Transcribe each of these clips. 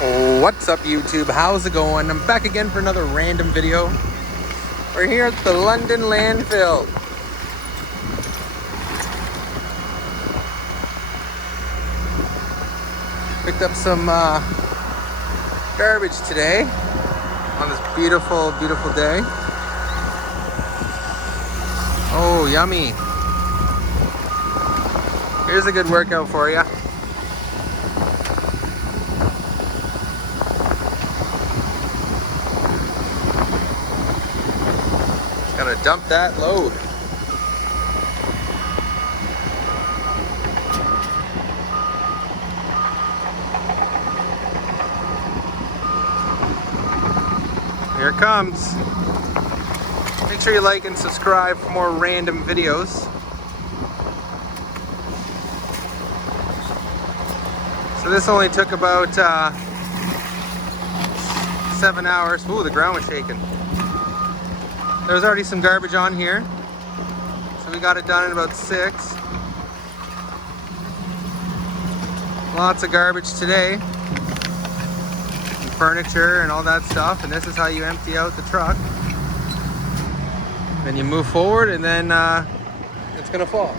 What's up YouTube? How's it going? I'm back again for another random video. We're here at the London landfill. Picked up some garbage today on this beautiful, beautiful day. Oh, yummy. Here's a good workout for you. Gotta dump that load. Here it comes. Make sure you like and subscribe for more random videos. So this only took about 7 hours. Ooh, the ground was shaking. There was already some garbage on here, so we got it done in about 6. Lots of garbage today, and furniture and all that stuff, and this is how you empty out the truck. Then you move forward, and then it's gonna fall.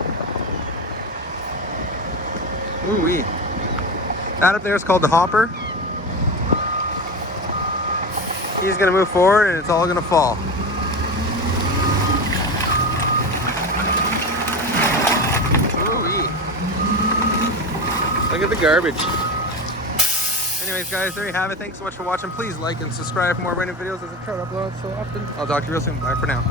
Ooh-wee. That up there is called the hopper. He's gonna move forward, and it's all gonna fall. Look at the garbage. Anyways, guys, there you have it. Thanks so much for watching. Please like and subscribe for more random videos as I try to upload so often. I'll talk to you real soon. Bye for now.